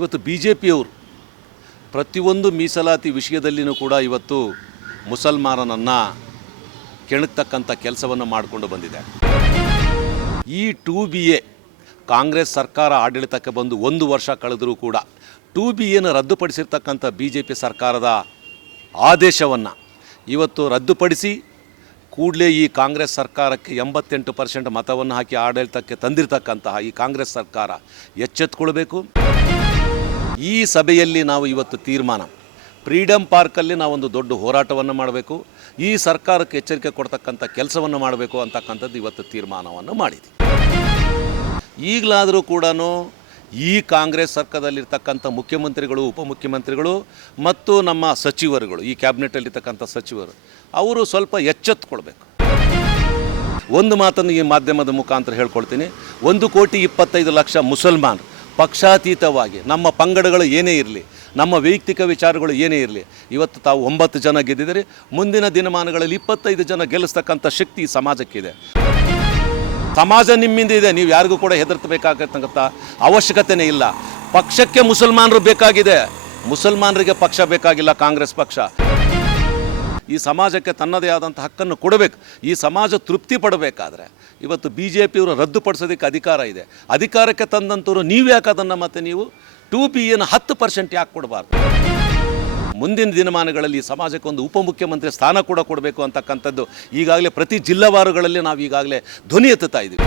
ಇವತ್ತು B J ಪಿಯವರು ಪ್ರತಿಯೊಂದು ಮೀಸಲಾತಿ ವಿಷಯದಲ್ಲಿಯೂ ಕೂಡ ಇವತ್ತು ಮುಸಲ್ಮಾನನನ್ನು ಕೆಣಕ್ತಕ್ಕಂಥ ಕೆಲಸವನ್ನು ಮಾಡಿಕೊಂಡು ಬಂದಿದೆ. ಈ 2BA ಕಾಂಗ್ರೆಸ್ ಸರ್ಕಾರ ಆಡಳಿತಕ್ಕೆ ಬಂದು 1 ವರ್ಷ ಕಳೆದರೂ ಕೂಡ 2BAನ ರದ್ದುಪಡಿಸಿರ್ತಕ್ಕಂಥ BJP ಸರ್ಕಾರದ ಆದೇಶವನ್ನು ಇವತ್ತು ರದ್ದುಪಡಿಸಿ ಕೂಡಲೇ ಈ ಕಾಂಗ್ರೆಸ್ ಸರ್ಕಾರಕ್ಕೆ 88% ಮತವನ್ನು ಹಾಕಿ ಆಡಳಿತಕ್ಕೆ ತಂದಿರತಕ್ಕಂತಹ ಈ ಕಾಂಗ್ರೆಸ್ ಸರ್ಕಾರ ಎಚ್ಚೆತ್ತುಕೊಳ್ಬೇಕು. ಈ ಸಭೆಯಲ್ಲಿ ನಾವು ಇವತ್ತು ತೀರ್ಮಾನ, ಫ್ರೀಡಮ್ ಪಾರ್ಕಲ್ಲಿ ನಾವೊಂದು ದೊಡ್ಡ ಹೋರಾಟವನ್ನು ಮಾಡಬೇಕು, ಈ ಸರ್ಕಾರಕ್ಕೆ ಎಚ್ಚರಿಕೆ ಕೊಡ್ತಕ್ಕಂಥ ಕೆಲಸವನ್ನು ಮಾಡಬೇಕು ಅಂತಕ್ಕಂಥದ್ದು ಇವತ್ತು ತೀರ್ಮಾನವನ್ನು ಮಾಡಿದೆ. ಈಗಲಾದರೂ ಕೂಡ ಈ ಕಾಂಗ್ರೆಸ್ ಸರ್ಕಾರದಲ್ಲಿರ್ತಕ್ಕಂಥ ಮುಖ್ಯಮಂತ್ರಿಗಳು, ಉಪಮುಖ್ಯಮಂತ್ರಿಗಳು ಮತ್ತು ನಮ್ಮ ಸಚಿವರುಗಳು, ಈ ಕ್ಯಾಬಿನೆಟಲ್ಲಿರ್ತಕ್ಕಂಥ ಸಚಿವರು ಅವರು ಸ್ವಲ್ಪ ಎಚ್ಚೆತ್ತುಕೊಳ್ಬೇಕು. ಒಂದು ಮಾತನ್ನು ಈ ಮಾಧ್ಯಮದ ಮುಖಾಂತರ ಹೇಳ್ಕೊಳ್ತೀನಿ. 1,25,00,000 ಮುಸಲ್ಮಾನರು ಪಕ್ಷಾತೀತವಾಗಿ ನಮ್ಮ ಪಂಗಡಗಳು ಏನೇ ಇರಲಿ, ನಮ್ಮ ವೈಯಕ್ತಿಕ ವಿಚಾರಗಳು ಏನೇ ಇರಲಿ, ಇವತ್ತು ತಾವು 9 ಜನ ಗೆದ್ದಿದ್ದೀರಿ. ಮುಂದಿನ ದಿನಮಾನಗಳಲ್ಲಿ 25 ಜನ ಗೆಲ್ಲಿಸ್ತಕ್ಕಂಥ ಶಕ್ತಿ ಈ ಸಮಾಜಕ್ಕಿದೆ. ಸಮಾಜ ನಿಮ್ಮಿಂದ ಇದೆ, ನೀವು ಯಾರಿಗೂ ಕೂಡ ಹೆದರ್ತಬೇಕಾಗತಕ್ಕಂಥ ಅವಶ್ಯಕತೆಯೇ ಇಲ್ಲ. ಪಕ್ಷಕ್ಕೆ ಮುಸಲ್ಮಾನರು ಬೇಕಾಗಿದೆ, ಮುಸಲ್ಮಾನರಿಗೆ ಪಕ್ಷ ಬೇಕಾಗಿಲ್ಲ, ಕಾಂಗ್ರೆಸ್ ಪಕ್ಷ. ಈ ಸಮಾಜಕ್ಕೆ ತನ್ನದೇ ಆದಂಥ ಹಕ್ಕನ್ನು ಕೊಡಬೇಕು. ಈ ಸಮಾಜ ತೃಪ್ತಿ ಪಡಬೇಕಾದ್ರೆ ಇವತ್ತು BJPಯವರು ರದ್ದುಪಡಿಸೋದಕ್ಕೆ ಅಧಿಕಾರ ಇದೆ. ಅಧಿಕಾರಕ್ಕೆ ತಂದಂಥವ್ರು ನೀವು ಯಾಕೆ ಅದನ್ನು ಮತ್ತೆ ನೀವು 2BAನ 10% ಯಾಕೆ ಕೊಡಬಾರ್ದು? ಮುಂದಿನ ದಿನಮಾನಗಳಲ್ಲಿ ಈ ಸಮಾಜಕ್ಕೆ ಒಂದು ಉಪಮುಖ್ಯಮಂತ್ರಿ ಸ್ಥಾನ ಕೂಡ ಕೊಡಬೇಕು ಅಂತಕ್ಕಂಥದ್ದು ಈಗಾಗಲೇ ಪ್ರತಿ ಜಿಲ್ಲಾವಾರುಗಳಲ್ಲಿ ನಾವು ಈಗಾಗಲೇ ಧ್ವನಿ ಎತ್ತುತ್ತಾ ಇದ್ದೀವಿ.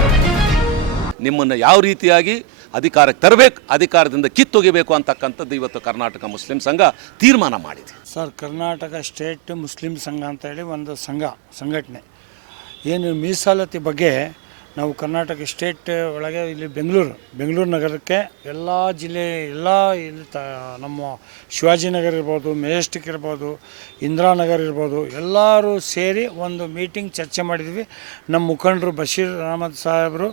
ನಿಮ್ಮನ್ನು ಯಾವ ರೀತಿಯಾಗಿ ಅಧಿಕಾರಕ್ಕೆ ತರಬೇಕು, ಅಧಿಕಾರದಿಂದ ಕಿತ್ತೊಗೆಯಬೇಕು ಅಂತಕ್ಕಂಥದ್ದು ಇವತ್ತು ಕರ್ನಾಟಕ ಮುಸ್ಲಿಂ ಸಂಘ ತೀರ್ಮಾನ ಮಾಡಿದೆ. ಸರ್, ಕರ್ನಾಟಕ ಸ್ಟೇಟ್ ಮುಸ್ಲಿಂ ಸಂಘ ಅಂತೇಳಿ ಒಂದು ಸಂಘಟನೆ ಏನು ಮೀಸಲಾತಿ ಬಗ್ಗೆ ನಾವು ಕರ್ನಾಟಕ ಸ್ಟೇಟ್ ಒಳಗೆ ಇಲ್ಲಿ ಬೆಂಗಳೂರು ನಗರಕ್ಕೆ ಎಲ್ಲ ಜಿಲ್ಲೆ ಎಲ್ಲ ಇಲ್ಲಿ ನಮ್ಮ ಶಿವಾಜಿನಗರ ಇರ್ಬೋದು, ಮೆಜೆಸ್ಟಿಕ್ ಇರ್ಬೋದು, ಇಂದಿರಾನಗರ್ ಇರ್ಬೋದು, ಎಲ್ಲರೂ ಸೇರಿ ಒಂದು ಮೀಟಿಂಗ್ ಚರ್ಚೆ ಮಾಡಿದ್ವಿ. ನಮ್ಮ ಮುಖಂಡರು ಬಶೀರ್ ಅಹಮದ್ ಸಾಹೇಬರು,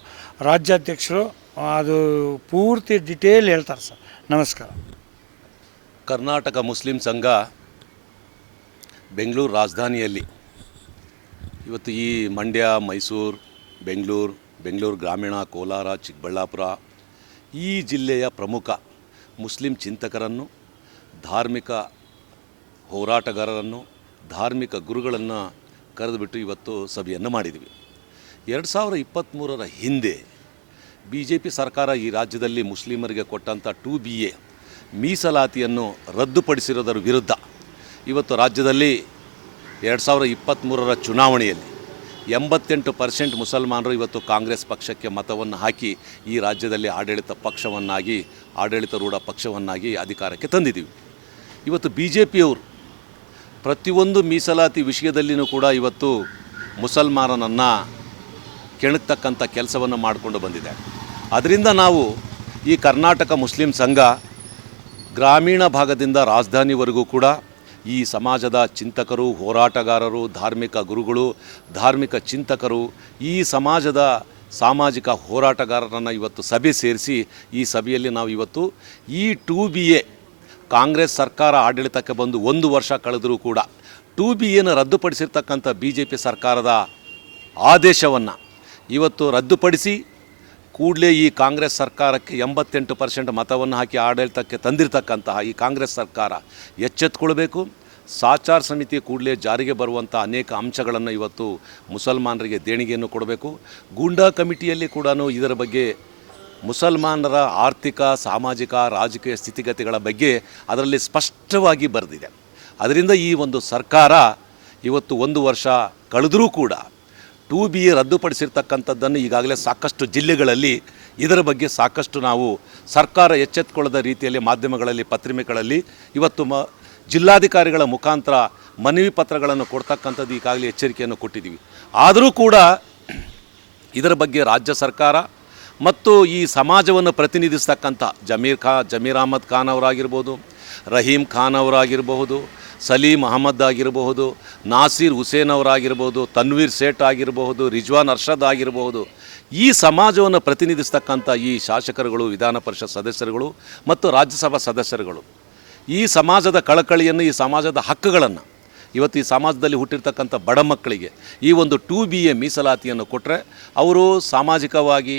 ರಾಜ್ಯಾಧ್ಯಕ್ಷರು, ಅದು ಪೂರ್ತಿ ಡಿಟೇಲ್ ಹೇಳ್ತಾರೆ ಸರ್. ನಮಸ್ಕಾರ. ಕರ್ನಾಟಕ ಮುಸ್ಲಿಂ ಸಂಘ ಬೆಂಗಳೂರು ರಾಜಧಾನಿಯಲ್ಲಿ ಇವತ್ತು ಈ ಮಂಡ್ಯ, ಮೈಸೂರು, ಬೆಂಗಳೂರು ಗ್ರಾಮೀಣ, ಕೋಲಾರ, ಚಿಕ್ಕಬಳ್ಳಾಪುರ ಈ ಜಿಲ್ಲೆಯ ಪ್ರಮುಖ ಮುಸ್ಲಿಂ ಚಿಂತಕರನ್ನು, ಧಾರ್ಮಿಕ ಹೋರಾಟಗಾರರನ್ನು, ಧಾರ್ಮಿಕ ಗುರುಗಳನ್ನು ಕರೆದುಬಿಟ್ಟು ಇವತ್ತು ಸಭೆಯನ್ನು ಮಾಡಿದ್ವಿ. 2023ರ ಹಿಂದೆ BJP ಸರ್ಕಾರ ಈ ರಾಜ್ಯದಲ್ಲಿ ಮುಸ್ಲಿಮರಿಗೆ ಕೊಟ್ಟಂಥ 2BA ಮೀಸಲಾತಿಯನ್ನು ರದ್ದುಪಡಿಸಿರೋದರ ವಿರುದ್ಧ ಇವತ್ತು ರಾಜ್ಯದಲ್ಲಿ 2023ರ ಚುನಾವಣೆಯಲ್ಲಿ 88% ಮುಸಲ್ಮಾನರು ಇವತ್ತು ಕಾಂಗ್ರೆಸ್ ಪಕ್ಷಕ್ಕೆ ಮತವನ್ನು ಹಾಕಿ ಈ ರಾಜ್ಯದಲ್ಲಿ ಆಡಳಿತಾರೂಢ ಪಕ್ಷವನ್ನಾಗಿ ಅಧಿಕಾರಕ್ಕೆ ತಂದಿದ್ದೀವಿ. ಇವತ್ತು BJPಯವರು ಪ್ರತಿಯೊಂದು ಮೀಸಲಾತಿ ವಿಷಯದಲ್ಲಿಯೂ ಕೂಡ ಇವತ್ತು ಮುಸಲ್ಮಾನನನ್ನು ಕೆಣಕ್ತಕ್ಕಂಥ ಕೆಲಸವನ್ನು ಮಾಡಿಕೊಂಡು ಬಂದಿದೆ. ಅದರಿಂದ ನಾವು ಈ ಕರ್ನಾಟಕ ಮುಸ್ಲಿಂ ಸಂಘ ಗ್ರಾಮೀಣ ಭಾಗದಿಂದ ರಾಜಧಾನಿವರೆಗೂ ಕೂಡ ಈ ಸಮಾಜದ ಚಿಂತಕರು, ಹೋರಾಟಗಾರರು, ಧಾರ್ಮಿಕ ಗುರುಗಳು, ಧಾರ್ಮಿಕ ಚಿಂತಕರು, ಈ ಸಮಾಜದ ಸಾಮಾಜಿಕ ಹೋರಾಟಗಾರರನ್ನು ಇವತ್ತು ಸಭೆ ಸೇರಿಸಿ ಈ ಸಭೆಯಲ್ಲಿ ನಾವು ಇವತ್ತು ಈ 2BA ಕಾಂಗ್ರೆಸ್ ಸರ್ಕಾರ ಆಡಳಿತಕ್ಕೆ ಬಂದು 1 ವರ್ಷ ಕಳೆದರೂ ಕೂಡ 2BAನ ರದ್ದುಪಡಿಸಿರ್ತಕ್ಕಂಥ BJP ಸರ್ಕಾರದ ಆದೇಶವನ್ನು ಇವತ್ತು ರದ್ದುಪಡಿಸಿ ಕೂಡಲೇ ಈ ಕಾಂಗ್ರೆಸ್ ಸರ್ಕಾರಕ್ಕೆ 88% ಮತವನ್ನು ಹಾಕಿ ಆಡಳಿತಕ್ಕೆ ತಂದಿರತಕ್ಕಂತಹ ಈ ಕಾಂಗ್ರೆಸ್ ಸರ್ಕಾರ ಎಚ್ಚೆತ್ತುಕೊಳ್ಬೇಕು. ಸಾಚಾರ ಸಮಿತಿ ಕೂಡಲೇ ಜಾರಿಗೆ ಬರುವಂಥ ಅನೇಕ ಅಂಶಗಳನ್ನು ಇವತ್ತು ಮುಸಲ್ಮಾನರಿಗೆ ದೇಣಿಗೆಯನ್ನು ಕೊಡಬೇಕು. ಗೂಂಡಾ ಕಮಿಟಿಯಲ್ಲಿ ಕೂಡ ಇದರ ಬಗ್ಗೆ ಮುಸಲ್ಮಾನರ ಆರ್ಥಿಕ, ಸಾಮಾಜಿಕ, ರಾಜಕೀಯ ಸ್ಥಿತಿಗತಿಗಳ ಬಗ್ಗೆ ಅದರಲ್ಲಿ ಸ್ಪಷ್ಟವಾಗಿ ಬರೆದಿದೆ. ಅದರಿಂದ ಈ ಒಂದು ಸರ್ಕಾರ ಇವತ್ತು 1 ವರ್ಷ ಕಳೆದರೂ ಕೂಡ 2BA ರದ್ದುಪಡಿಸಿರ್ತಕ್ಕಂಥದ್ದನ್ನು ಈಗಾಗಲೇ ಸಾಕಷ್ಟು ಜಿಲ್ಲೆಗಳಲ್ಲಿ ಇದರ ಬಗ್ಗೆ ಸಾಕಷ್ಟು ನಾವು ಸರ್ಕಾರ ಎಚ್ಚೆತ್ತುಕೊಳ್ಳದ ರೀತಿಯಲ್ಲಿ ಮಾಧ್ಯಮಗಳಲ್ಲಿ, ಪತ್ರಿಕೆಗಳಲ್ಲಿ ಇವತ್ತು ಜಿಲ್ಲಾಧಿಕಾರಿಗಳ ಮುಖಾಂತರ ಮನವಿ ಪತ್ರಗಳನ್ನು ಕೊಡ್ತಕ್ಕಂಥದ್ದು ಈಗಾಗಲೇ ಎಚ್ಚರಿಕೆಯನ್ನು ಕೊಟ್ಟಿದ್ದೀವಿ. ಆದರೂ ಕೂಡ ಇದರ ಬಗ್ಗೆ ರಾಜ್ಯ ಸರ್ಕಾರ ಮತ್ತು ಈ ಸಮಾಜವನ್ನು ಪ್ರತಿನಿಧಿಸ್ತಕ್ಕಂಥ ಜಮೀರ್ ಅಹಮದ್ ಖಾನ್ ಅವರಾಗಿರ್ಬೋದು, ರಹೀಂ ಖಾನ್ ಅವರಾಗಿರಬಹುದು, ಸಲೀಂ ಅಹಮದ್ ಆಗಿರಬಹುದು, ನಾಸೀರ್ ಹುಸೇನ್ ಅವರಾಗಿರ್ಬೋದು, ತನ್ವೀರ್ ಸೇಠ್ ಆಗಿರಬಹುದು, ರಿಜ್ವಾನ್ ಅರ್ಷದ್ ಆಗಿರಬಹುದು, ಈ ಸಮಾಜವನ್ನು ಪ್ರತಿನಿಧಿಸ್ತಕ್ಕಂಥ ಈ ಶಾಸಕರುಗಳು, ವಿಧಾನ ಪರಿಷತ್ ಸದಸ್ಯರುಗಳು ಮತ್ತು ರಾಜ್ಯಸಭಾ ಸದಸ್ಯರುಗಳು ಈ ಸಮಾಜದ ಕಳಕಳಿಯನ್ನು, ಈ ಸಮಾಜದ ಹಕ್ಕುಗಳನ್ನು ಇವತ್ತು ಈ ಸಮಾಜದಲ್ಲಿ ಹುಟ್ಟಿರ್ತಕ್ಕಂಥ ಬಡ ಮಕ್ಕಳಿಗೆ ಈ ಒಂದು 2BA ಮೀಸಲಾತಿಯನ್ನು ಕೊಟ್ಟರೆ ಅವರು ಸಾಮಾಜಿಕವಾಗಿ,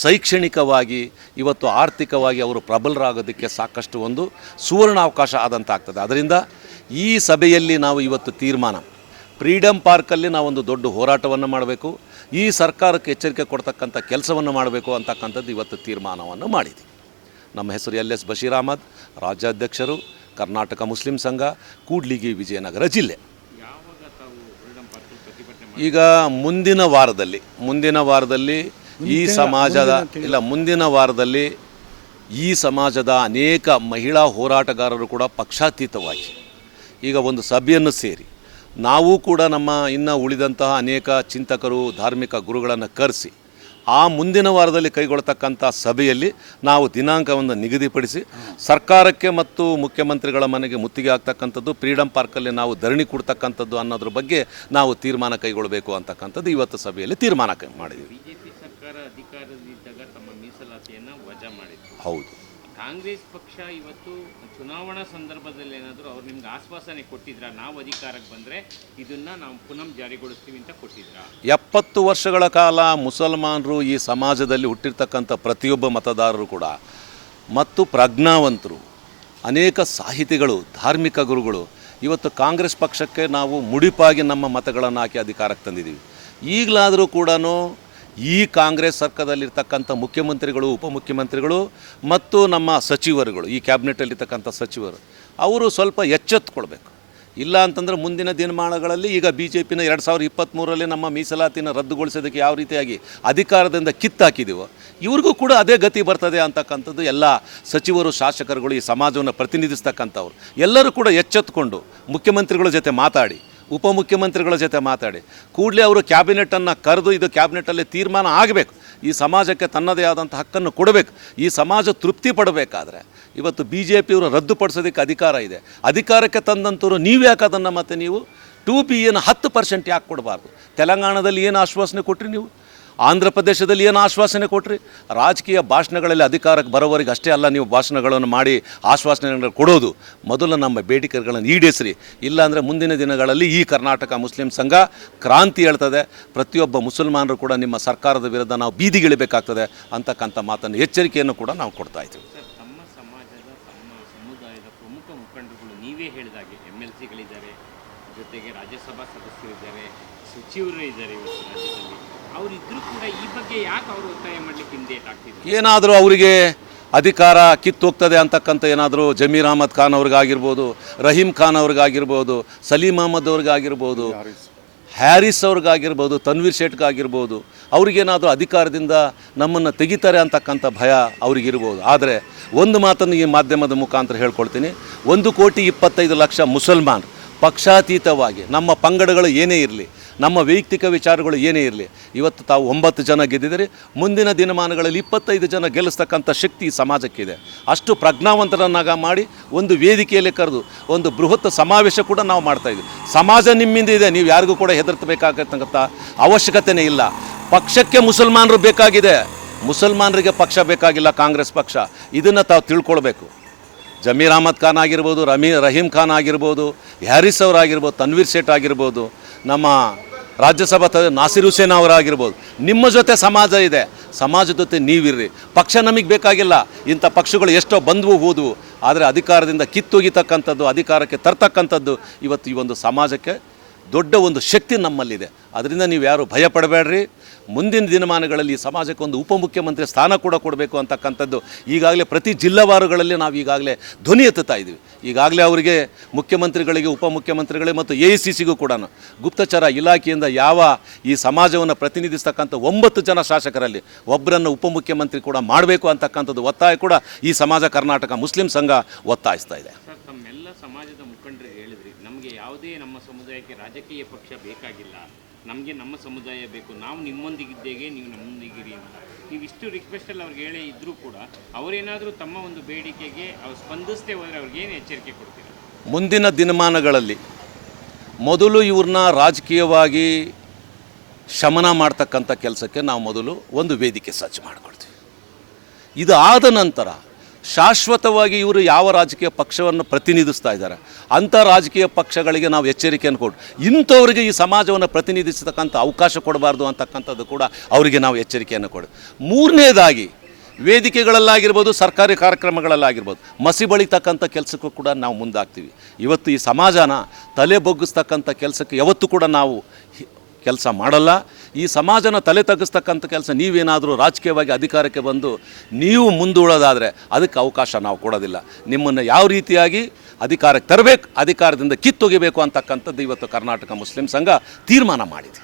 ಶೈಕ್ಷಣಿಕವಾಗಿ ಇವತ್ತು ಆರ್ಥಿಕವಾಗಿ ಅವರು ಪ್ರಬಲರಾಗೋದಕ್ಕೆ ಸಾಕಷ್ಟು ಒಂದು ಸುವರ್ಣಾವಕಾಶ ಆದಂತಾಗ್ತದೆ. ಅದರಿಂದ ಈ ಸಭೆಯಲ್ಲಿ ನಾವು ಇವತ್ತು ತೀರ್ಮಾನ, ಫ್ರೀಡಮ್ ಪಾರ್ಕಲ್ಲಿ ನಾವೊಂದು ದೊಡ್ಡ ಹೋರಾಟವನ್ನು ಮಾಡಬೇಕು, ಈ ಸರ್ಕಾರಕ್ಕೆ ಎಚ್ಚರಿಕೆ ಕೊಡ್ತಕ್ಕಂಥ ಕೆಲಸವನ್ನು ಮಾಡಬೇಕು ಅಂತಕ್ಕಂಥದ್ದು ಇವತ್ತು ತೀರ್ಮಾನವನ್ನು ಮಾಡಿದ್ದೀವಿ. ನಮ್ಮ ಹೆಸರು LS ಬಶೀರ್ ಅಹಮದ್, ರಾಜ್ಯಾಧ್ಯಕ್ಷರು, ಕರ್ನಾಟಕ ಮುಸ್ಲಿಂ ಸಂಘ, ಕೂಡ್ಲಿಗಿ, ವಿಜಯನಗರ ಜಿಲ್ಲೆ. ಈಗ ಮುಂದಿನ ವಾರದಲ್ಲಿ ಈ ಸಮಾಜದ ಅನೇಕ ಮಹಿಳಾ ಹೋರಾಟಗಾರರು ಕೂಡ ಪಕ್ಷಾತೀತವಾಗಿ ಈಗ ಒಂದು ಸಭೆಯನ್ನು ಸೇರಿ, ನಾವು ಕೂಡ ನಮ್ಮ ಇನ್ನು ಉಳಿದಂತಹ ಅನೇಕ ಚಿಂತಕರು, ಧಾರ್ಮಿಕ ಗುರುಗಳನ್ನು ಕರೆಸಿ ಆ ಮುಂದಿನ ವಾರದಲ್ಲಿ ಕೈಗೊಳ್ಳತಕ್ಕಂಥ ಸಭೆಯಲ್ಲಿ ನಾವು ದಿನಾಂಕವನ್ನು ನಿಗದಿಪಡಿಸಿ ಸರ್ಕಾರಕ್ಕೆ ಮತ್ತು ಮುಖ್ಯಮಂತ್ರಿಗಳ ಮನೆಗೆ ಮುತ್ತಿಗೆ ಆಗ್ತಕ್ಕಂಥದ್ದು, ಫ್ರೀಡಮ್ ಪಾರ್ಕಲ್ಲಿ ನಾವು ಧರಣಿ ಕೊಡ್ತಕ್ಕಂಥದ್ದು ಅನ್ನೋದ್ರ ಬಗ್ಗೆ ನಾವು ತೀರ್ಮಾನ ಕೈಗೊಳ್ಳಬೇಕು ಅಂತಕ್ಕಂಥದ್ದು ಇವತ್ತು ಸಭೆಯಲ್ಲಿ ತೀರ್ಮಾನ ಮಾಡಿದ್ದೀವಿ. ಬಿಜೆಪಿ ಸರ್ಕಾರ ಅಧಿಕಾರದಲ್ಲಿದ್ದಾಗ ತಮ್ಮ ಮೀಸಲಾತಿಯನ್ನು ವಜಾ ಮಾಡಿತ್ತು. ಹೌದು. ಕಾಂಗ್ರೆಸ್ ಪಕ್ಷ ಇವತ್ತು ಚುನಾವಣಾ ಸಂದರ್ಭದಲ್ಲಿ ಏನಾದರೂ ಅವ್ರು ನಿಮ್ಗೆ ಆಶ್ವಾಸನೆ ಕೊಟ್ಟಿದ್ರಾ, ನಾವು ಅಧಿಕಾರಕ್ಕೆ ಬಂದರೆ ಇದನ್ನು ನಾವು ಪುನಃ ಜಾರಿಗೊಳಿಸ್ತೀವಿ ಅಂತ ಕೊಟ್ಟಿದ್ರಾ? 70 ವರ್ಷಗಳ ಕಾಲ ಮುಸಲ್ಮಾನರು ಈ ಸಮಾಜದಲ್ಲಿ ಹುಟ್ಟಿರ್ತಕ್ಕಂಥ ಪ್ರತಿಯೊಬ್ಬ ಮತದಾರರು ಕೂಡ ಮತ್ತು ಪ್ರಜ್ಞಾವಂತರು, ಅನೇಕ ಸಾಹಿತಿಗಳು, ಧಾರ್ಮಿಕ ಗುರುಗಳು ಇವತ್ತು ಕಾಂಗ್ರೆಸ್ ಪಕ್ಷಕ್ಕೆ ನಾವು ಮುಡಿಪಾಗಿ ನಮ್ಮ ಮತಗಳನ್ನು ಹಾಕಿ ಅಧಿಕಾರಕ್ಕೆ ತಂದಿದ್ದೀವಿ. ಈಗಲಾದರೂ ಕೂಡ ಈ ಕಾಂಗ್ರೆಸ್ ಸರ್ಕಾರದಲ್ಲಿರ್ತಕ್ಕಂಥ ಮುಖ್ಯಮಂತ್ರಿಗಳು, ಉಪಮುಖ್ಯಮಂತ್ರಿಗಳು ಮತ್ತು ನಮ್ಮ ಸಚಿವರುಗಳು, ಈ ಕ್ಯಾಬಿನೆಟಲ್ಲಿರ್ತಕ್ಕಂಥ ಸಚಿವರು, ಅವರು ಸ್ವಲ್ಪ ಎಚ್ಚೆತ್ತುಕೊಳ್ಬೇಕು. ಇಲ್ಲ ಅಂತಂದರೆ ಮುಂದಿನ ದಿನಮಾನಗಳಲ್ಲಿ ಈಗ BJP 2023ರಲ್ಲಿ ನಮ್ಮ ಮೀಸಲಾತಿನ ರದ್ದುಗೊಳಿಸೋದಕ್ಕೆ ಯಾವ ರೀತಿಯಾಗಿ ಅಧಿಕಾರದಿಂದ ಕಿತ್ತಾಕಿದೆವೋ ಇವ್ರಿಗೂ ಕೂಡ ಅದೇ ಗತಿ ಬರ್ತದೆ ಅಂತಕ್ಕಂಥದ್ದು ಎಲ್ಲ ಸಚಿವರು, ಶಾಸಕರುಗಳು, ಈ ಸಮಾಜವನ್ನು ಪ್ರತಿನಿಧಿಸ್ತಕ್ಕಂಥವ್ರು ಎಲ್ಲರೂ ಕೂಡ ಎಚ್ಚೆತ್ತುಕೊಂಡು ಮುಖ್ಯಮಂತ್ರಿಗಳ ಜೊತೆ ಮಾತಾಡಿ, ಉಪಮುಖ್ಯಮಂತ್ರಿಗಳ ಜೊತೆ ಮಾತಾಡಿ ಕೂಡಲೇ ಅವರು ಕ್ಯಾಬಿನೆಟನ್ನು ಕರೆದು ಇದು ಕ್ಯಾಬಿನೆಟಲ್ಲಿ ತೀರ್ಮಾನ ಆಗಬೇಕು, ಈ ಸಮಾಜಕ್ಕೆ ತನ್ನದೇ ಆದಂಥ ಹಕ್ಕನ್ನು ಕೊಡಬೇಕು. ಈ ಸಮಾಜ ತೃಪ್ತಿ ಪಡಬೇಕಾದ್ರೆ ಇವತ್ತು BJPಯವರು ರದ್ದುಪಡಿಸೋದಕ್ಕೆ ಅಧಿಕಾರ ಇದೆ. ಅಧಿಕಾರಕ್ಕೆ ತಂದಂಥವ್ರು ನೀವು ಯಾಕೆ ಅದನ್ನು ಮತ್ತೆ ನೀವು 2B 10% ಯಾಕೆ ಕೊಡಬಾರ್ದು? ತೆಲಂಗಾಣದಲ್ಲಿ ಏನು ಆಶ್ವಾಸನೆ ಕೊಟ್ರಿ ನೀವು? ಆಂಧ್ರ ಪ್ರದೇಶದಲ್ಲಿ ಏನು ಆಶ್ವಾಸನೆ ಕೊಟ್ರಿ? ರಾಜಕೀಯ ಭಾಷಣಗಳಲ್ಲಿ ಅಧಿಕಾರಕ್ಕೆ ಬರೋವರೆಗೆ ಅಷ್ಟೇ ಅಲ್ಲ ನೀವು ಭಾಷಣಗಳನ್ನು ಮಾಡಿ ಆಶ್ವಾಸನೆಗಳನ್ನು ಕೊಡೋದು. ಮೊದಲು ನಮ್ಮ ಬೇಡಿಕೆಗಳನ್ನು ಈಡೇರಿಸಿ, ಇಲ್ಲಾಂದರೆ ಮುಂದಿನ ದಿನಗಳಲ್ಲಿ ಈ ಕರ್ನಾಟಕ ಮುಸ್ಲಿಂ ಸಂಘ ಕ್ರಾಂತಿ ಹೇಳ್ತದೆ. ಪ್ರತಿಯೊಬ್ಬ ಮುಸಲ್ಮಾನರು ಕೂಡ ನಿಮ್ಮ ಸರ್ಕಾರದ ವಿರುದ್ಧ ನಾವು ಬೀದಿಗಿಳಿಬೇಕಾಗ್ತದೆ ಅಂತಕ್ಕಂಥ ಮಾತನ್ನು, ಎಚ್ಚರಿಕೆಯನ್ನು ಕೂಡ ನಾವು ಕೊಡ್ತಾ ಇದ್ದೀವಿ. ಸರ್, ತಮ್ಮ ಸಮಾಜದ, ತಮ್ಮ ಸಮುದಾಯದ ಪ್ರಮುಖ ಮುಖಂಡರುಗಳು ನೀವೇ ಹೇಳಿದಾಗೆ MLCಗಳಿದ್ದಾರೆ, ಜೊತೆಗೆ ರಾಜ್ಯಸಭಾ ಸದಸ್ಯರಿದ್ದಾರೆ, ಸಚಿವರು ಇದ್ದಾರೆ ಇವತ್ತು ರಾಜ್ಯದಲ್ಲಿ. ಅವರಿದ್ದರೂ ಕೂಡ ಈ ಬಗ್ಗೆ ಯಾಕೆ ಅವರು ಒತ್ತಾಯ ಮಾಡಲಿಕ್ಕೆ ಹಿಂದೇಟಾಗ್ತಿದ್ದಾರೆ? ಏನಾದರೂ ಅವರಿಗೆ ಅಧಿಕಾರ ಕಿತ್ತೋಗ್ತದೆ ಅಂತಕ್ಕಂಥ ಏನಾದರೂ ಜಮೀರ್ ಅಹಮದ್ ಖಾನ್ ಅವ್ರಿಗಾಗಿರ್ಬೋದು, ರಹೀಮ್ ಖಾನ್ ಅವ್ರಿಗಾಗಿರ್ಬೋದು, ಸಲೀಂ ಅಹಮದ್ ಅವ್ರಿಗಾಗಿರ್ಬೋದು, ಹ್ಯಾರಿಸ್ ಅವ್ರಿಗಾಗಿರ್ಬೋದು, ತನ್ವೀರ್ ಸೇಠ್ಗಾಗಿರ್ಬೋದು, ಅವ್ರಿಗೇನಾದರೂ ಅಧಿಕಾರದಿಂದ ನಮ್ಮನ್ನು ತೆಗಿತಾರೆ ಅಂತಕ್ಕಂಥ ಭಯ ಅವ್ರಿಗಿರ್ಬೋದು. ಆದರೆ ಒಂದು ಮಾತನ್ನು ಈ ಮಾಧ್ಯಮದ ಮುಖಾಂತರ ಹೇಳ್ಕೊಳ್ತೀನಿ, 1,25,00,000 ಮುಸಲ್ಮಾನ್ ಪಕ್ಷಾತೀತವಾಗಿ ನಮ್ಮ ಪಂಗಡಗಳು ಏನೇ ಇರಲಿ, ನಮ್ಮ ವೈಯಕ್ತಿಕ ವಿಚಾರಗಳು ಏನೇ ಇರಲಿ, ಇವತ್ತು ತಾವು 9 ಜನ ಗೆದ್ದಿದ್ದೀರಿ, ಮುಂದಿನ ದಿನಮಾನಗಳಲ್ಲಿ 25 ಜನ ಗೆಲ್ಲಿಸ್ತಕ್ಕಂಥ ಶಕ್ತಿ ಈ ಸಮಾಜಕ್ಕಿದೆ. ಅಷ್ಟು ಪ್ರಜ್ಞಾವಂತರನ್ನಾಗ ಮಾಡಿ ಒಂದು ವೇದಿಕೆಯಲ್ಲಿ ಕರೆದು ಒಂದು ಬೃಹತ್ ಸಮಾವೇಶ ಕೂಡ ನಾವು ಮಾಡ್ತಾಯಿದ್ವಿ. ಸಮಾಜ ನಿಮ್ಮಿಂದ ಇದೆ, ನೀವು ಯಾರಿಗೂ ಕೂಡ ಹೆದರ್ಬೇಕಾಗತಕ್ಕಂಥ ಅವಶ್ಯಕತೆಯೇ ಇಲ್ಲ. ಪಕ್ಷಕ್ಕೆ ಮುಸಲ್ಮಾನರು ಬೇಕಾಗಿದೆ, ಮುಸಲ್ಮಾನರಿಗೆ ಪಕ್ಷ ಬೇಕಾಗಿಲ್ಲ, ಕಾಂಗ್ರೆಸ್ ಪಕ್ಷ. ಇದನ್ನು ತಾವು ತಿಳ್ಕೊಳ್ಬೇಕು. ಜಮೀರ್ ಅಹಮದ್ ಖಾನ್ ಆಗಿರ್ಬೋದು, ರಹೀಮ್ ಖಾನ್ ಆಗಿರ್ಬೋದು, ಹ್ಯಾರಿಸ್ ಅವರಾಗಿರ್ಬೋದು, ತನ್ವೀರ್ ಸೇಠ್ ಆಗಿರ್ಬೋದು, ನಮ್ಮ ರಾಜ್ಯಸಭಾ ನಾಸಿರ್ ಹುಸೇನ್ ಅವರಾಗಿರ್ಬೋದು, ನಿಮ್ಮ ಜೊತೆ ಸಮಾಜ ಇದೆ, ಸಮಾಜದ ಜೊತೆ ನೀವಿರ್ರಿ. ಪಕ್ಷ ನಮಗೆ ಬೇಕಾಗಿಲ್ಲ. ಇಂಥ ಪಕ್ಷಗಳು ಎಷ್ಟೋ ಬಂದವು ಹೋದವು, ಆದರೆ ಅಧಿಕಾರದಿಂದ ಕಿತ್ತೊಗಿತಕ್ಕಂಥದ್ದು, ಅಧಿಕಾರಕ್ಕೆ ತರ್ತಕ್ಕಂಥದ್ದು ಇವತ್ತು ಈ ಒಂದು ಸಮಾಜಕ್ಕೆ ದೊಡ್ಡ ಒಂದು ಶಕ್ತಿ ನಮ್ಮಲ್ಲಿದೆ. ಅದರಿಂದ ನೀವು ಯಾರು ಭಯ ಪಡಬೇಡ್ರಿ. ಮುಂದಿನ ದಿನಮಾನಗಳಲ್ಲಿ ಈ ಸಮಾಜಕ್ಕೆ ಒಂದು ಉಪಮುಖ್ಯಮಂತ್ರಿ ಸ್ಥಾನ ಕೂಡ ಕೊಡಬೇಕು ಅಂತಕ್ಕಂಥದ್ದು ಈಗಾಗಲೇ ಪ್ರತಿ ಜಿಲ್ಲಾವಾರುಗಳಲ್ಲಿ ನಾವು ಈಗಾಗಲೇ ಧ್ವನಿ ಎತ್ತುತ್ತಾ ಇದ್ದೀವಿ. ಈಗಾಗಲೇ ಅವರಿಗೆ ಮುಖ್ಯಮಂತ್ರಿಗಳಿಗೆ, ಉಪಮುಖ್ಯಮಂತ್ರಿಗಳಿಗೆ ಮತ್ತು AICCಗೂ ಕೂಡ ಗುಪ್ತಚರ ಇಲಾಖೆಯಿಂದ ಈ ಸಮಾಜವನ್ನು ಪ್ರತಿನಿಧಿಸ್ತಕ್ಕಂಥ 9 ಜನ ಶಾಸಕರಲ್ಲಿ ಒಬ್ಬರನ್ನು ಉಪಮುಖ್ಯಮಂತ್ರಿ ಕೂಡ ಮಾಡಬೇಕು ಅಂತಕ್ಕಂಥದ್ದು ಒತ್ತಾಯ ಕೂಡ ಈ ಸಮಾಜ, ಕರ್ನಾಟಕ ಮುಸ್ಲಿಂ ಸಂಘ ಒತ್ತಾಯಿಸ್ತಾ ಇದೆ. ಸರ್, ತಮ್ಮೆಲ್ಲ ಸಮಾಜದ ಮುಖಂಡರಿಗೆ ಹೇಳಿದ್ರಿ, ನಮಗೆ ಯಾವುದೇ ನಮ್ಮ ಸಮುದಾಯಕ್ಕೆ ರಾಜಕೀಯ ಪಕ್ಷ ಬೇಕಾಗಿಲ್ಲ, ನಮಗೆ ನಮ್ಮ ಸಮುದಾಯ ಬೇಕು, ನಾವು ನಿಮ್ಮೊಂದಿಗಿದ್ದೇಗೆ, ನೀವು ನಮ್ಮೊಂದಿಗಿರಿ ಅಂತ ನೀವಿಷ್ಟು ರಿಕ್ವೆಸ್ಟಲ್ಲಿ ಅವ್ರಿಗೆ ಹೇಳೇ ಇದ್ದರೂ ಕೂಡ ಅವರೇನಾದರೂ ತಮ್ಮ ಒಂದು ಬೇಡಿಕೆಗೆ ಅವ್ರು ಸ್ಪಂದಿಸದೆ ಹೋದರೆ ಅವ್ರಿಗೇನು ಎಚ್ಚರಿಕೆ ಕೊಡ್ತೀರಾ? ಮುಂದಿನ ದಿನಮಾನಗಳಲ್ಲಿ ಮೊದಲು ಇವ್ರನ್ನ ರಾಜಕೀಯವಾಗಿ ಶಮನ ಮಾಡ್ತಕ್ಕಂಥ ಕೆಲಸಕ್ಕೆ ನಾವು ಮೊದಲು ಒಂದು ವೇದಿಕೆ ಸಜ್ಜು ಮಾಡಿಕೊಡ್ತೀವಿ. ಇದು ಆದ ನಂತರ ಶಾಶ್ವತವಾಗಿ ಇವರು ಯಾವ ರಾಜಕೀಯ ಪಕ್ಷವನ್ನು ಪ್ರತಿನಿಧಿಸ್ತಾ ಇದ್ದಾರೆ ಅಂಥ ರಾಜಕೀಯ ಪಕ್ಷಗಳಿಗೆ ನಾವು ಎಚ್ಚರಿಕೆಯನ್ನು ಕೊಡು, ಇಂಥವರಿಗೆ ಈ ಸಮಾಜವನ್ನು ಪ್ರತಿನಿಧಿಸತಕ್ಕಂಥ ಅವಕಾಶ ಕೊಡಬಾರ್ದು ಅಂತಕ್ಕಂಥದ್ದು ಕೂಡ ಅವರಿಗೆ ನಾವು ಎಚ್ಚರಿಕೆಯನ್ನು ಕೊಡು. ಮೂರನೇದಾಗಿ ವೇದಿಕೆಗಳಲ್ಲಾಗಿರ್ಬೋದು, ಸರ್ಕಾರಿ ಕಾರ್ಯಕ್ರಮಗಳಲ್ಲಾಗಿರ್ಬೋದು, ಮಸಿ ಬಳಿತಕ್ಕಂಥ ಕೆಲಸಕ್ಕೂ ಕೂಡ ನಾವು ಮುಂದಾಗ್ತೀವಿ. ಇವತ್ತು ಈ ಸಮಾಜನ ತಲೆ ಬಗ್ಗಿಸ್ತಕ್ಕಂಥ ಕೆಲಸಕ್ಕೆ ಯಾವತ್ತೂ ಕೂಡ ನಾವು ಕೆಲಸ ಮಾಡಲ್ಲ. ಈ ಸಮಾಜನ ತಲೆ ತಗ್ಗಿಸ್ತಕ್ಕಂಥ ಕೆಲಸ ನೀವೇನಾದರೂ ರಾಜಕೀಯವಾಗಿ ಅಧಿಕಾರಕ್ಕೆ ಬಂದು ನೀವು ಮುಂದೂಡೋದಾದರೆ ಅದಕ್ಕೆ ಅವಕಾಶ ನಾವು ಕೊಡೋದಿಲ್ಲ. ನಿಮ್ಮನ್ನು ಯಾವ ರೀತಿಯಾಗಿ ಅಧಿಕಾರಕ್ಕೆ ತರಬೇಕು, ಅಧಿಕಾರದಿಂದ ಕಿತ್ತೊಗಿಬೇಕು ಅಂತಕ್ಕಂಥದ್ದು ಇವತ್ತು ಕರ್ನಾಟಕ ಮುಸ್ಲಿಂ ಸಂಘ ತೀರ್ಮಾನ ಮಾಡಿದೆ.